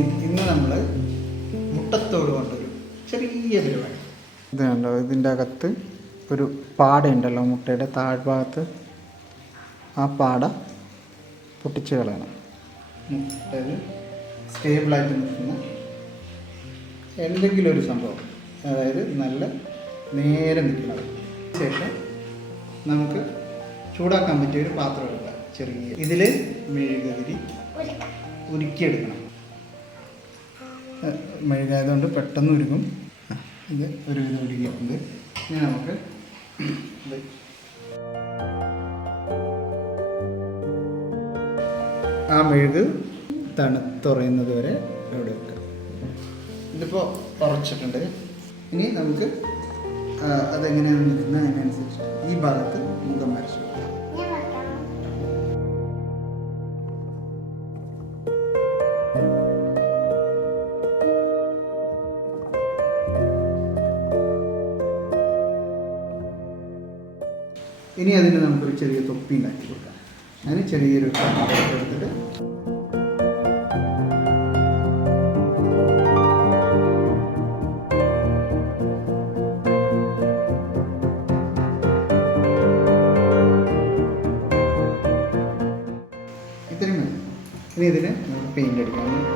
ഇന്ന് നമ്മൾ മുട്ടത്തോട് കൊണ്ടൊരു ചെറിയ പരിപാടി. ഇത് കണ്ടോ, ഇതിൻ്റെ അകത്ത് ഒരു പാടയുണ്ടല്ലോ മുട്ടയുടെ താഴ്ഭാഗത്ത്, ആ പാട പൊട്ടിച്ച് കളയണം. മുട്ടയിൽ സ്റ്റേബിളായിട്ട് നിൽക്കുന്ന എന്തെങ്കിലും ഒരു സംഭവം, അതായത് നല്ല നേരെ നിൽക്കുന്നത്. ശേഷം നമുക്ക് ചൂടാക്കാൻ പറ്റിയ ഒരു പാത്രം എടുക്കുക. ചെറിയ ഇതിൽ മെഴുകുതിരി ഉരുക്കിയെടുക്കണം. മെഴുകായതുകൊണ്ട് പെട്ടെന്ന് ഉരുക്കും. ഇത് ഒരു വിധം ഉരുക്കിയിട്ടുണ്ട്. ഇനി നമുക്ക് ആ മെഴുക് തണുത്തുറയുന്നത് വരെ ഇവിടെ വെക്കാം. ഇതിപ്പോൾ ഉറച്ചിട്ടുണ്ട്. ഇനി നമുക്ക് അതെങ്ങനെയാണ് നിൽക്കുന്നത് അതിനനുസരിച്ചിട്ട് ഈ ഭാഗത്ത് മുഖം വരച്ചു. ഇനി അതിന് നമുക്കൊരു ചെറിയ തൊപ്പി ഉണ്ടാക്കി കൊടുക്കാം. അതിന് ചെറിയൊരു എടുത്തിട്ട് ഇത്രയും മതി. ഇനി ഇതിന് നമുക്ക് പെയിൻ്റ് അടിക്കാം.